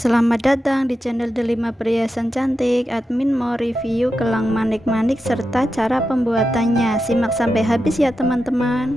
Selamat datang di channel DELIMA perhiasan cantik. Admin mau review gelang manik-manik serta cara pembuatannya. Simak sampai habis ya teman-teman.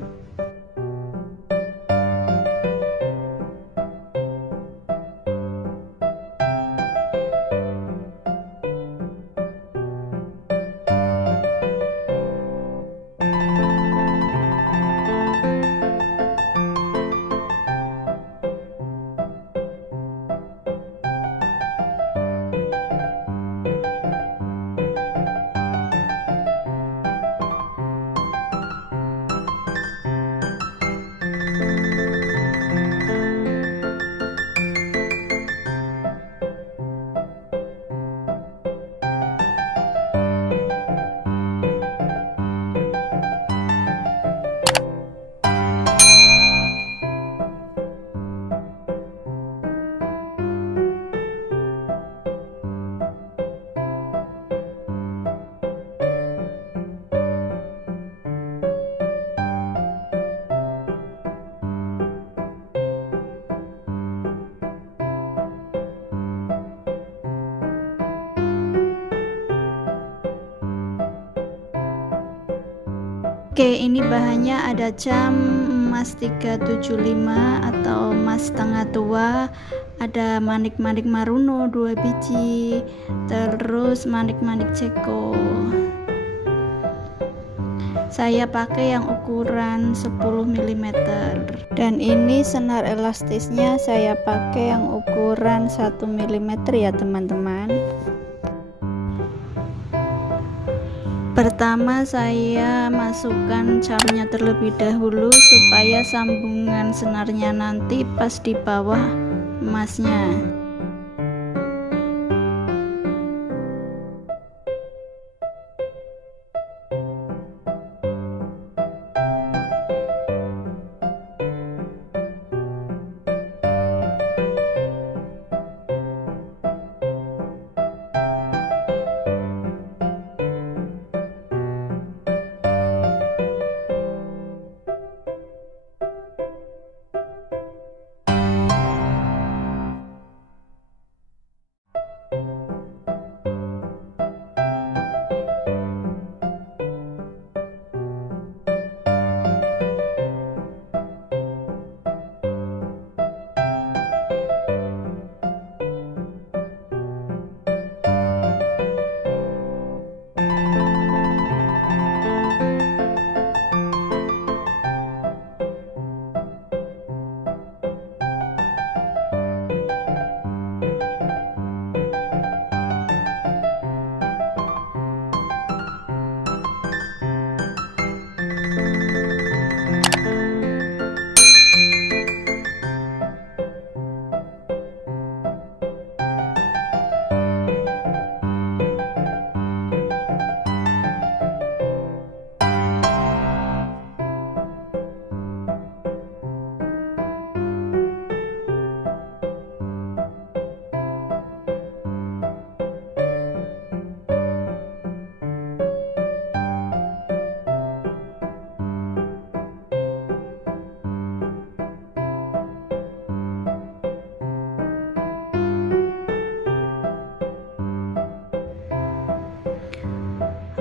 Oke, ini bahannya ada jam emas 375 atau emas setengah tua, ada manik-manik maruno 2 biji, terus manik-manik ceko. Saya pakai yang ukuran 10 mm, dan ini senar elastisnya saya pakai yang ukuran 1 mm ya teman-teman. Pertama saya masukkan camnya terlebih dahulu supaya sambungan senarnya nanti pas di bawah emasnya.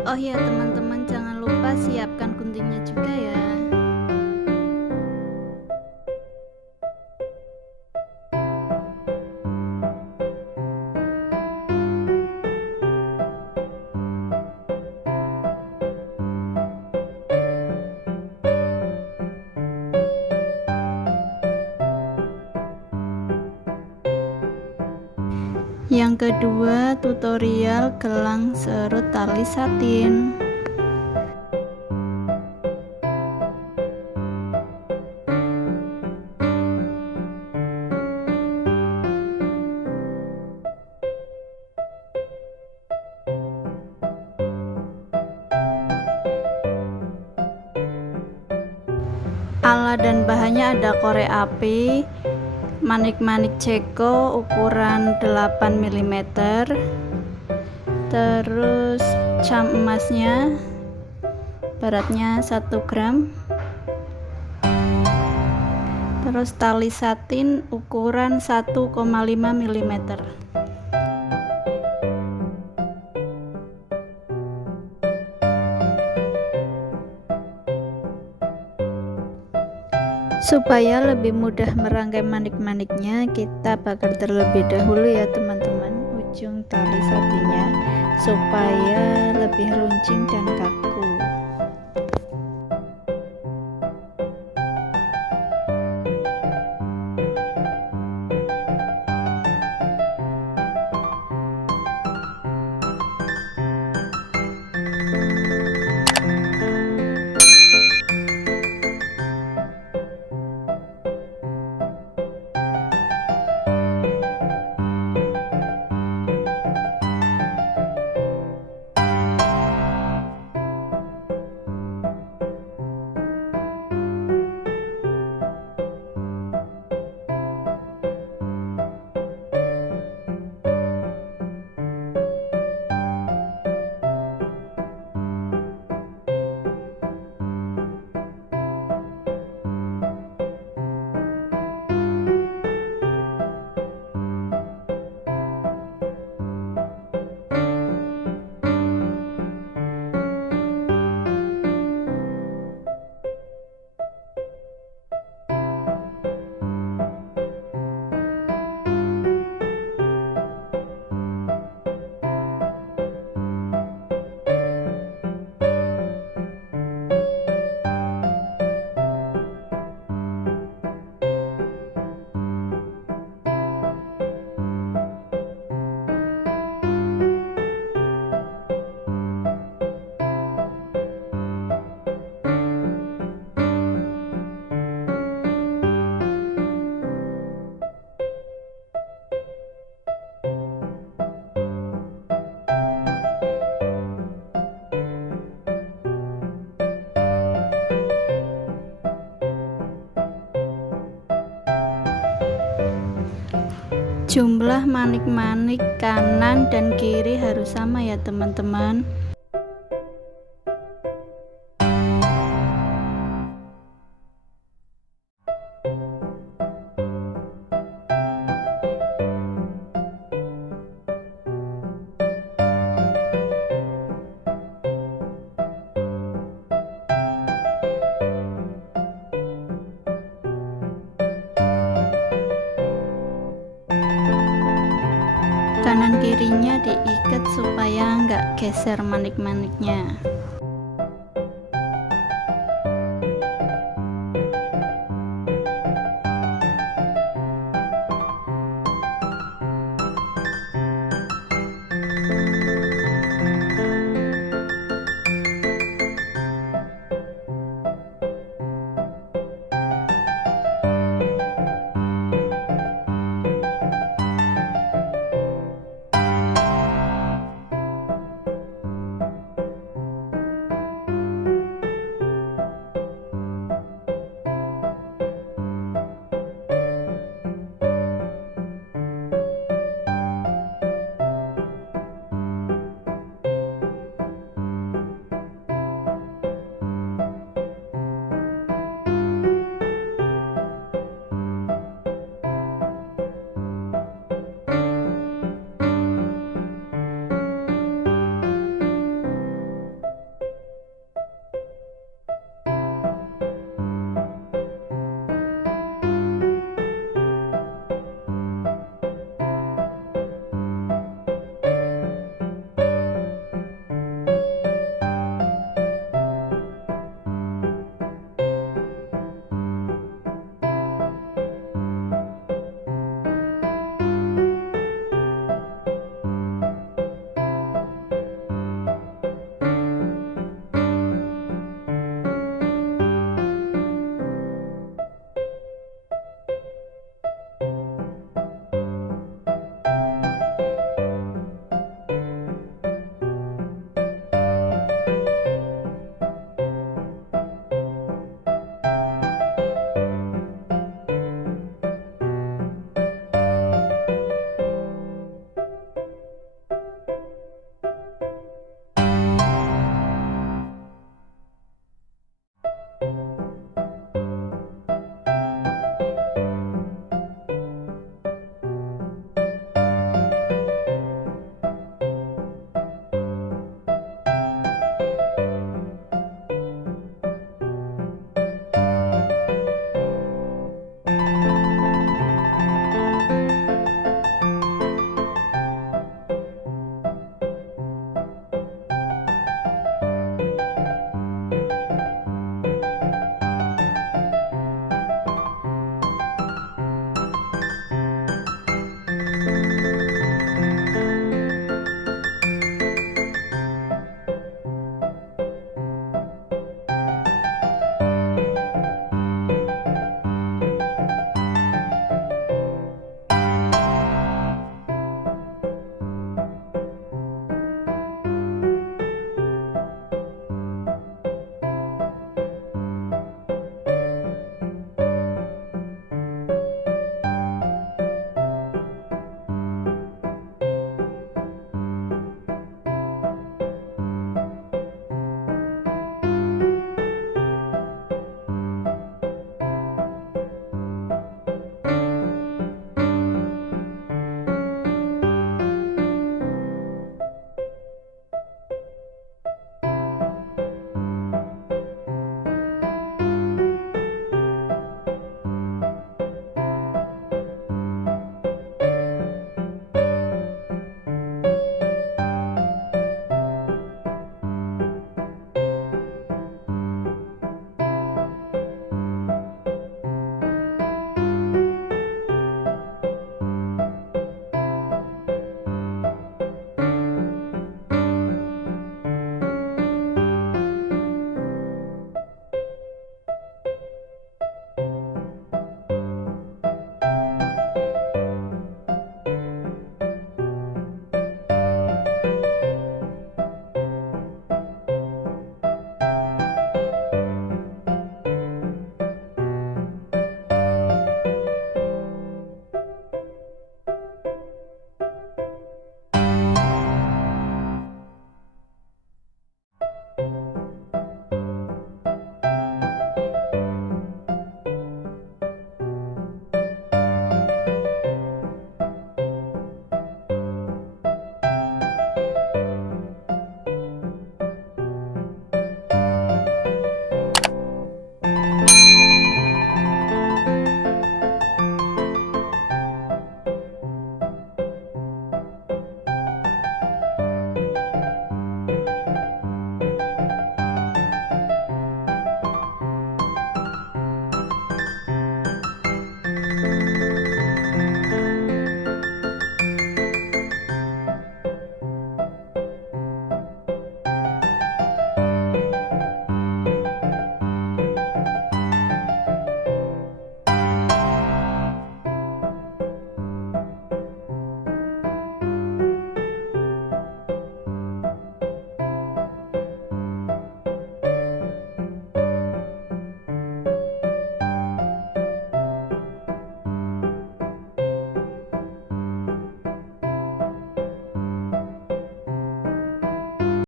Oh ya teman-teman, jangan lupa siapkan guntingnya juga ya. Yang kedua, tutorial gelang serut tali satin. Alat dan bahannya ada korek api, manik-manik ceko ukuran 8 mm, terus cam emasnya beratnya 1 gram, Terus tali satin ukuran 1,5 mm. Supaya lebih mudah merangkai manik-maniknya, kita bakar terlebih dahulu ya teman-teman ujung tali satinnya supaya lebih runcing dan kaku. Jumlah manik-manik kanan dan kiri harus sama ya teman-teman. Kanan kirinya diikat supaya nggak geser manik-maniknya.